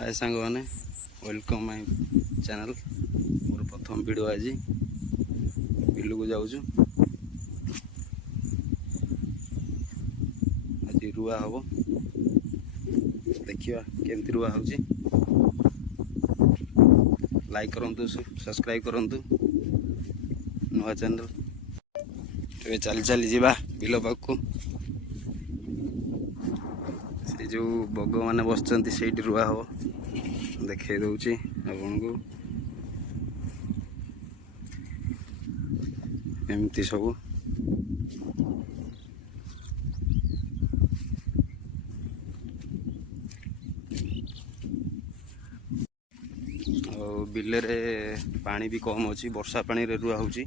हाय सांग मैंने welcome my channel. मोर प्रथम वीडियो आज बिल को जाऊँ आज रुआ हम देखा केमती रुआ हो। लाइक करूँ सब्सक्राइब करूँ नुआ चैनल। ए चली चली जा बिल पाक से जो बग मैंने बस से रुआ हम देखे दूची आपन को एमती सब बिल रे पानी भी कम अच्छी वर्षा पानी रे रुआ होची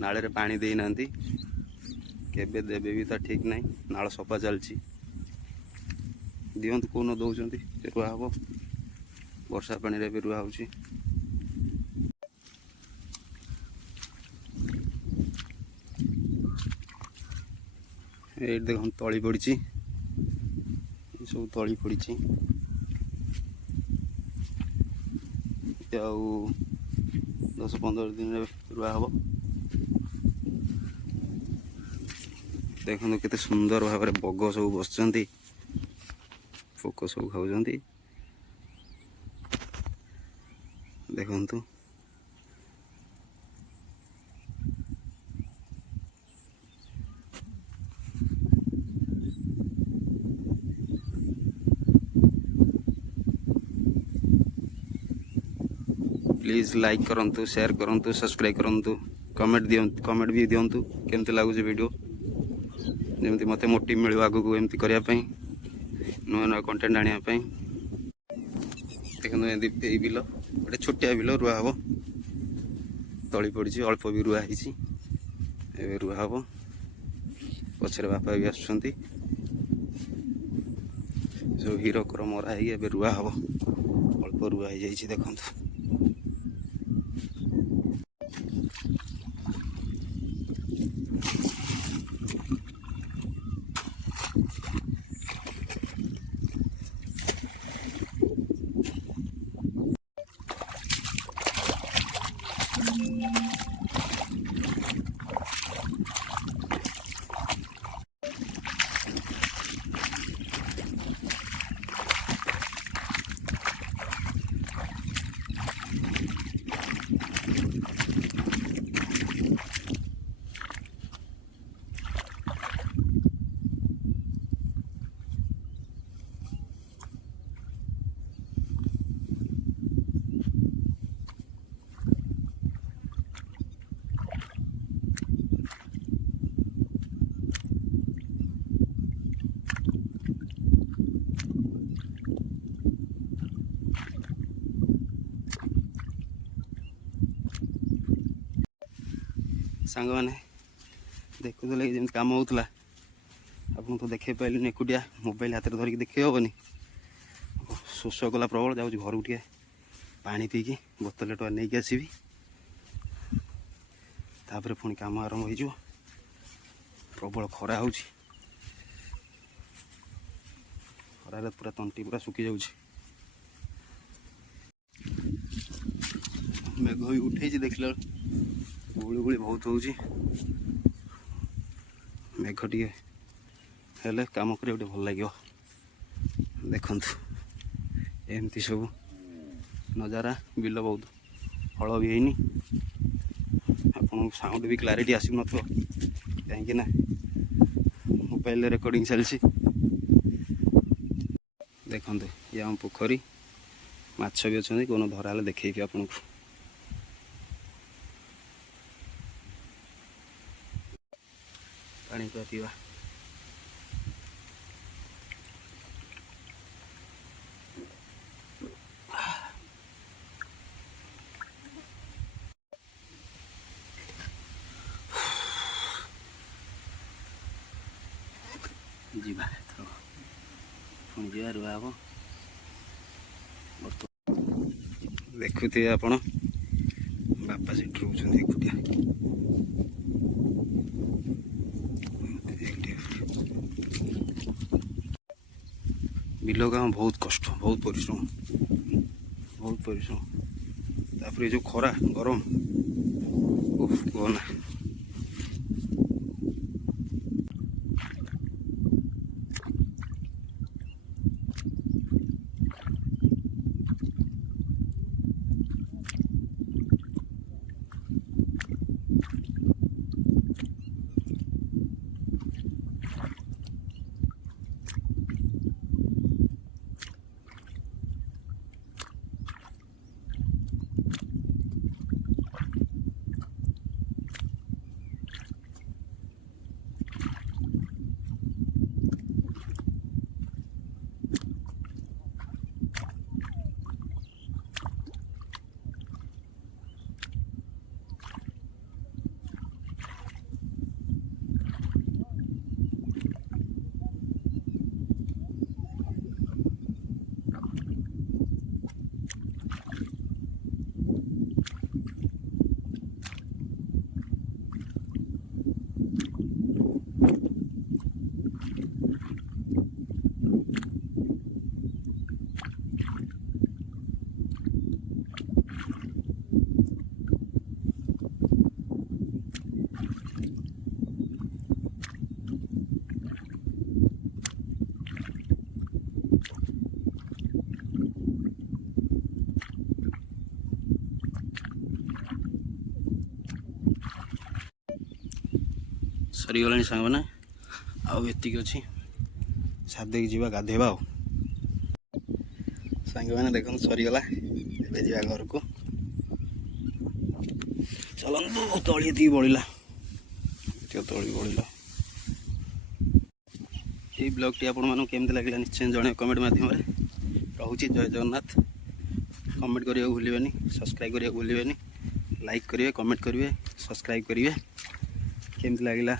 नाले रे पानी दे ना केबे देबे भी तो ठीक नहीं नाल सफा चलची दिवंत कौन दौरान रुआ हम वर्षा पानी रे भी रुआ होची। ये देख तली पड़ी सब तली पड़ी आउ 10-15 दिन रुआ हम। देखो केते सुंदर भाव में बग सब बस पोक सब खाऊं देखु प्लीज लाइक करूँ शेयर करूँ सब्सक्राइब करूँ कमेंट भी दिंतु केमती लगुच वीडियो जमी मत मोटिव मिल आग को एमती करने नुआ नुआ कंटेंट आने देखते बिल गोटे छोटिया बिल रुआ हम तली पड़ी अल्प भी रुआ है रुआ हम पचर बापा भी आसुँच जो हीरो कर मरा है रुआ हम अल्प रुआ हो जाए देखु सांग मैंने देखुले जमी कम होता आपन तो देखे पारे एकुटिया मोबाइल हाथ में धरिकी देखे हेनी शोष कला प्रबल जाऊँ घर को पानी पीकी बोतल टा नहीं आसवि तापर पुणी कम आरंभ हो प्रबल खरा हो खरार पूरा तंटी पूरा सुखी जाऊँ मेघ भी उठे देखला गुड़ी बहुत हो मेघ टे हेले कम कर भल लगे देखु एमती सब नजारा बिल बहुत हल भी है आपन साउंड भी क्लारिटी आस न कहीं मोबाइल रिकॉर्डिंग चलती देखु ये आम पोखरी माछ भी अच्छा कौन धरा देखेबी आपन को पानी पूरा पीवा जीवा पुणी जा रुआ हम देखुए आपण बापा से रोच एकुटिया ବିଲ କାମ ବହୁତ କଷ୍ଟ, ବହୁତ ପରିଶ୍ରମ, ତାପରେ ଏ ଯେଉଁ ଖରା ଗରମ କୁହନା। ସରିଗଲାଣି ସାଙ୍ଗମାନେ, ଆଉ ଏତିକି ଅଛି, ସାରିଦେଇକି ଯିବା ଗାଧେଇବା। ଆଉ ସାଙ୍ଗମାନେ ଦେଖନ୍ତୁ ସରିଗଲା, ଏବେ ଯିବା ଘରକୁ। ଚାଲନ୍ତୁ, ତଳି ଏତିକି ବଳିଲା, ତଳି ବଳିଲା। ଏଇ ବ୍ଲଗ୍ଟି ଆପଣମାନଙ୍କୁ କେମିତି ଲାଗିଲା ନିଶ୍ଚୟ ଜଣେଇବେ କମେଣ୍ଟ ମାଧ୍ୟମରେ। ରହୁଛି, ଜୟ ଜଗନ୍ନାଥ। କମେଣ୍ଟ କରିବାକୁ ଭୁଲିବେନି, ସବସ୍କ୍ରାଇବ୍ କରିବାକୁ ଭୁଲିବେନି, ଲାଇକ୍ କରିବେ, କମେଣ୍ଟ କରିବେ, ସବସ୍କ୍ରାଇବ୍ କରିବେ। କେମିତି ଲାଗିଲା